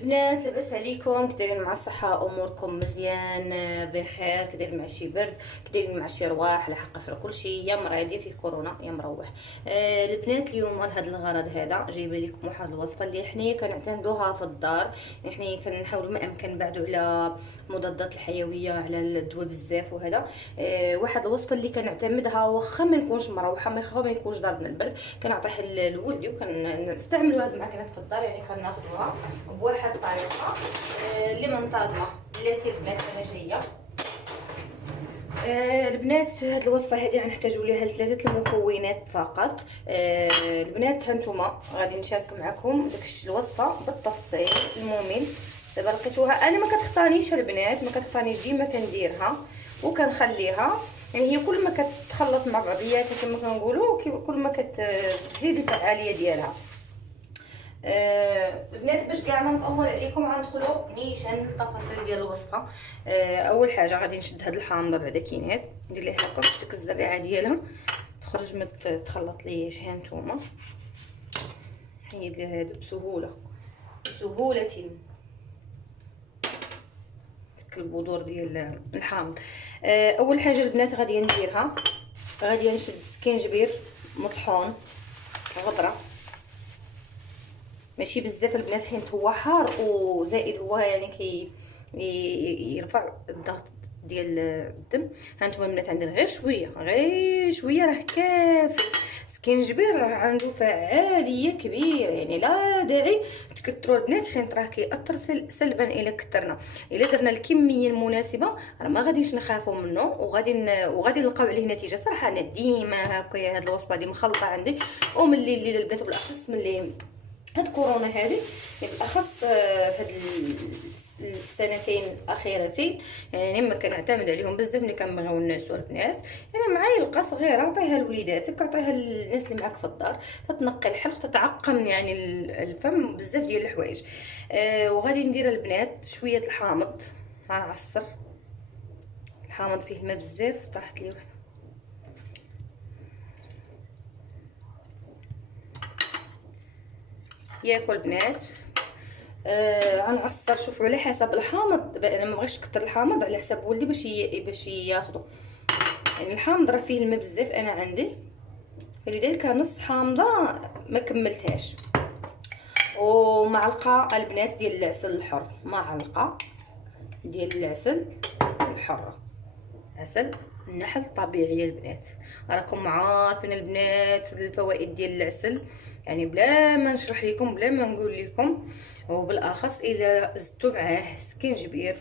البنات لاباس عليكم؟ كدايرين مع الصحة؟ اموركم مزيان؟ بخير؟ كدايرين مع شي برد؟ كدايرين مع شي رواح؟ لحق في كلشي يا مريض يا فيه كورونا يا مروح. البنات اليوم لهذا الغرض هذا جايبه لكم واحد الوصفه اللي حنايا كنعتمدوها في الدار. يعني حنايا كنحاولوا ما امكن نبعدوا على المضادات الحيويه، على الدواء بزاف وهذا. واحد الوصفه اللي كنعتمدها واخا ما نكونش مروحه، ما خا ما يكونش ضربنا البرد، كنعطيه لولدي وكنستعملوها في المعكنات في الدار. يعني كناخذوها بواحد الطريقه اللي منتظمه بلاتي البنات. انا جايه البنات هاد الوصفه هذه غنحتاجوا ليها ثلاثه المكونات فقط. البنات هانتوما غادي نشارك معكم داك الوصفه بالتفصيل الممل. دابا لقيتوها انا ما كتخطانيش البنات، ما كتخطانيش، ديما كنديرها وكنخليها. يعني هي كل ما كتخلط مع بعضياتها كما كنقولوا كل ما كتزيد الفعاليه ديالها. البنات باش كاع ما نطول عليكم غندخلوا نيشان للتفاصيل ديال الوصفه. اول حاجه غادي نشد هاد الحامضه بعدا كينات، ندير ليها هكا باش ديك الزريعه ديالها تخرج ما تخلط لياش. ها نتوما حيد ليها هادو بسهوله بسهوله. ديك البذور ديال الحامض. اول حاجه البنات غادي نديرها، غادي نشد سكينجبير مطحون، غبره ماشي بزاف البنات، حيت هو حار وزائد هو يعني يرفع الضغط ديال الدم. هانتوما البنات عندنا غير شويه غير شويه، راه كافي. سكينجبير راه عنده فعاليه كبيره، يعني لا داعي تكثروا البنات، حيت راه كيأثر سلبا الا كثرنا. الا درنا الكميه المناسبه راه ما غاديش نخافوا منه، وغادي نلقاو عليه نتيجه. صراحه انا ديما هكايا هاد الوصفه هادي مخلطه عندي، وملي الليله البنات بالاخص ملي هاد كورونا هذه بالاخص في هاد السنتين الاخيرتين، يعني ما كنعتمد عليهم بزاف ملي كنبغيو الناس والبنات. يعني معايلقه صغيره عطيها لوليداتك، عطيها للناس اللي معاك في الدار، تتنقي الحلق، تتعقم يعني الفم بزاف ديال الحوايج. وغادي ندير البنات شويه الحامض، غنعصر الحامض فيه الماء بزاف، طاحت لي ياكل بنات. غنعصر، شوفوا على حسب الحامض، انا ما بغيتش نكثر الحامض على حسب ولدي باش ياخذوا. يعني الحامض راه فيه الماء بزاف انا عندي، فلذلك نص حامضه ما كملتهاش. ومعلقه البنات ديال العسل الحر، معلقه ديال العسل الحر، عسل النحل طبيعي البنات. راكم عارفين البنات الفوائد ديال العسل، يعني بلا ما نشرح لكم بلا ما نقول لكم. وبالاخص اذا زدتوا معاه سكينجبير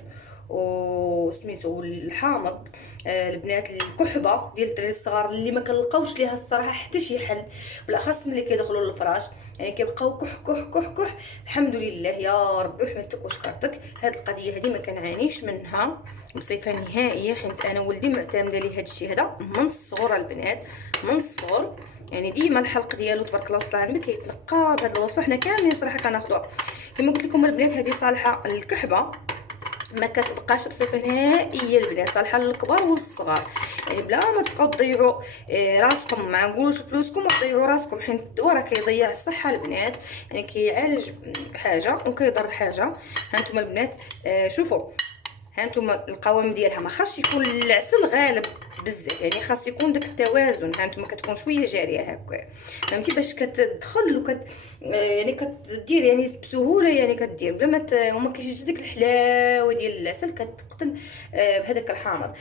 وسميتو الحامض. البنات الكحبه ديال الدراري الصغار اللي ما كنلقاوش ليها الصراحه حتى شي حل، بالاخص ملي كيدخلوا للفراش، يعني كيبقاو كح كح كح كح. الحمد لله يا ربي وحمدتك وشكرتك، هاد القضيه هذه ما كنعانيش منها بصفه نهائيه، حيت انا ولدي معتمده لي هاد الشيء هذا من الصغر البنات، من الصغر. يعني ديما الحلق ديالو تبارك الله وصل عندك كيتنقى بهاد الوصفه. حنا كاملين صراحه كناخذوها كما قلت لكم البنات، هذه صالحه للكحبه، ما كتبقاش بصفه نهائيه البنات، صالحه للكبار والصغار. يعني بلا ما تبقاو تضيعوا راسكم، ما نقولوش فلوسكم وتضيعوا راسكم، حيت الدواء راه كيضيع الصحه البنات، يعني كيعالج حاجه وكيضر حاجه. هانتوما البنات شوفوا، هانتوما القوام ديالها ما خاصش يكون العسل غالب بزاف، يعني خاص يكون داك التوازن. هانتوما كتكون شويه جاريه هكا، فهمتي، باش كتدخل يعني كدير يعني بسهوله، يعني كدير بلا ما وما كيجيش ديك الحلاوه ديال العسل كتقتل بهذاك الحامض.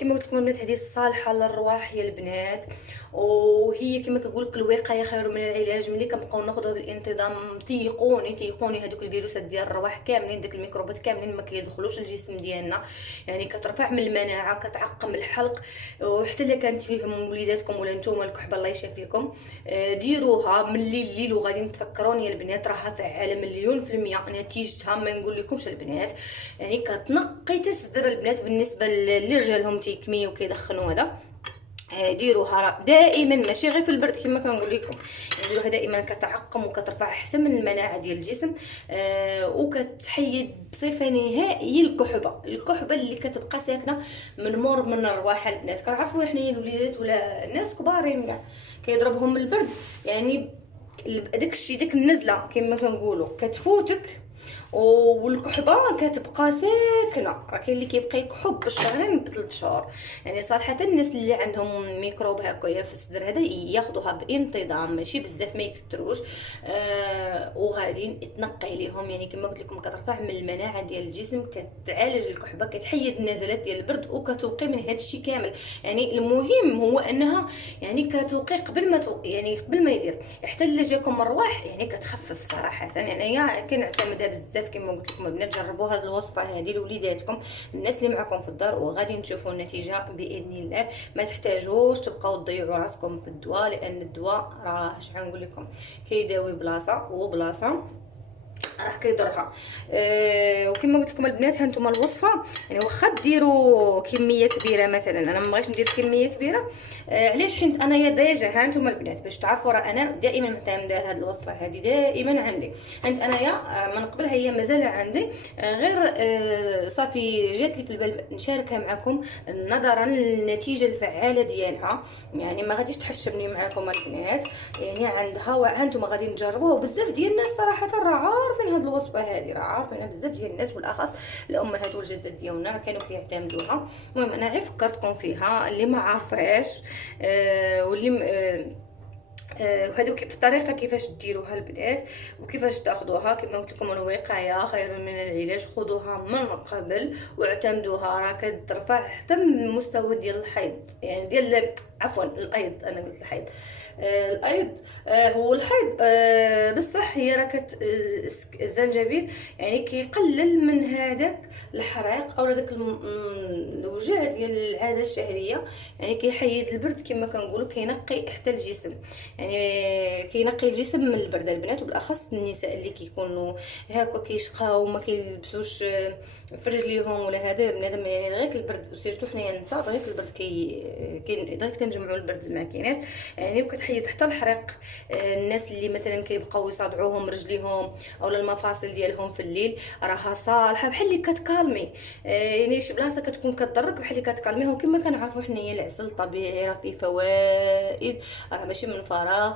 كما قلت لكم البنات هذه صالحه للرواح يا البنات، وهي كما كنقول لك الوقايه خير من العلاج. ملي كنبقاو ناخذها بالانتظام تيقوني هذوك الفيروسات ديال الرواح كاملين، داك الميكروبات كاملين ما كيدخلوش الجسم ديالنا، يعني كترفع من المناعه، كتعقم الحلق. وحتى الا كانت فيهم وليداتكم ولا نتوما الكحبه الله يشافيكم، ديروها من الليل وغادي نتفكروني البنات راها فعاله مليون في المية. نتيجتها ما نقول لكمش البنات، يعني كتنقي تصدر البنات بالنسبه اللي رجالهم تيكميو وكيدخنوا هذا. ديروها دائما ماشي غير في البرد كما كنقول لكم، ديروها دائما كتعقم وكترفع حتى من المناعه ديال الجسم. وكتحيد بصفه نهائيه الكحبه اللي كتبقى ساكنه من الرواح البنات. كنعرفوا حنا الوليدات ولا الناس كبارين كاع كيضربهم البرد، يعني داك الشيء داك النزله كما كنقولوا كتفوتك والكحبه كتبقى ساكنه. راه كاين اللي كيبقى يكحب بالشهرين ب3 شهور. يعني صراحه الناس اللي عندهم ميكروب هكايا في الصدر هذا ياخذوها بانتظام، ماشي بزاف ما يكثروش. وغادي تنقي لهم، يعني كما قلت لكم كترفع من المناعه ديال الجسم، كتعالج الكحبه، كتحيد النزلات ديال البرد، وكتوقي من هذا الشيء كامل. يعني المهم هو انها يعني كتوقي قبل ما يعني قبل ما يدير. حتى الا جاكم الرواح يعني كتخفف صراحه. يعني كنعتمدها بزاف كما قلت لكم البنات. جربوا هذه الوصفه هذه لوليداتكم، الناس اللي معكم في الدار، وغادي نشوفوا النتيجه باذن الله. ما تحتاجوش تبقاو تضيعوا راسكم في الدواء، لان الدواء راه اش غنقول لكم كيداوي بلاصه وبلاصه راه كيضرها. وكما قلت لكم البنات، هانتوما الوصفه يعني واخا ديروا كميه كبيره، مثلا انا ما بغيتش ندير كميه كبيره. علاش؟ حيت انا يا ديجا هانتوما البنات باش تعرفوا راه انا دائما معتمده هذه الوصفه هذه دائما عندي. عند انايا من قبلها هي مازال عندي، غير صافي جات لي في البال نشاركها معكم نظرا للنتيجه الفعاله ديالها. يعني ما غاديش تحشمني معكم البنات، يعني عندها هانتوما غادي نجربوها. وبزاف ديال الناس صراحه راه عارفين هاد الوصفه هذه، راه عارفينها بزاف ديال الناس، بالاخص الامهات والجدات ديالنا راه كانوا كيعتمدوها. المهم انا غير فكرتكم فيها اللي ما عارفاش. واللي وهذوك في الطريقه كيفاش ديروها البنات وكيفاش تاخذوها. كما قلت لكم الوقايه خير من العلاج، خذوها من قبل واعتمدوها، راه كترفع حتى المستوى ديال الحيض، يعني ديال عفوا الايض، انا قلت الحيض. الايض هو الحيض. بصح هي راه الزنجبيل يعني كيقلل من هذاك الحريق او داك الوجع ديال العاده الشهريه. يعني كيحيد البرد كما كنقولوا، كينقي حتى الجسم، يعني كينقي الجسم من البرد البنات. وبالاخص النساء اللي كيكونوا هكا كيشقاو وما كيلبسوش في رجليهم ولا هذا بنادم، يعني غير البرد، وسيرتو حنايا النساء غير البرد دغيا كنجمعوا البرد الماكينات يعني، وكتحيد حتى الحريق. الناس اللي مثلا كيبقاو يصدعوهم رجليهم اولا المفاصل ديالهم في الليل، راها صالحه بحال اللي كتكالمي. يعني شي بلاصه كتكون كتضرك بحال اللي كتكالميها. وكما كنعرفوا حنايا العسل الطبيعي راه فيه فوائد، راه ماشي من فراغ.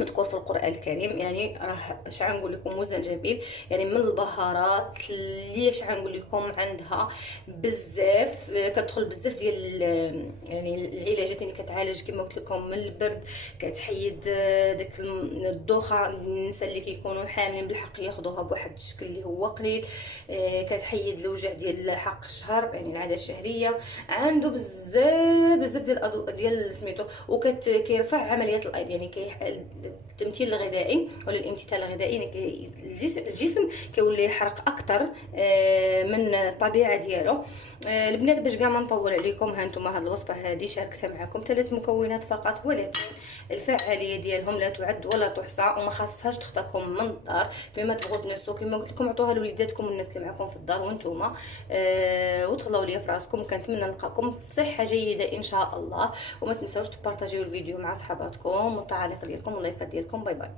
مذكور في القران الكريم. يعني راه اش غنقول لكم، والزنجبيل يعني من البهارات اللي اش غنقول لكم عندها بزاف، كتدخل بزاف ديال يعني العلاجات اللي كتعالج كما قلت لكم من البرد، كتحيد داك الدوخه. النساء اللي كيكونوا حاملين بالحق ياخذوها بواحد الشكل اللي هو قليل. كتحيد الوجع ديال حق الشهر، يعني العاده الشهريه. عنده بزاف ديال سميتو، وكيرفع عمليات الايض، يعني التمثيل الغذائي ولا الامتثال الغذائي. يعني الجسم كيولي يحرق اكثر من الطبيعه ديالو. البنات باش كاع ما نطول عليكم، هانتوما هاد الوصفه هذه شاركتها معكم 3 مكونات فقط، ولكن الفعاليه ديالهم لا تعد ولا تحصى، وما خاصهاش تخطاكم من الدار. بما تبغوا تنسوا كما قلت لكم عطوها لوليداتكم والناس اللي معكم في الدار وانتوما. وتهلاو ليا في راسكم. كنتمنى نلقاكم في صحه جيده ان شاء الله. وما تنساوش تبارطاجيو الفيديو مع صحاباتكم والتعاليق ديالكم واللايكات ديالكم. باي باي.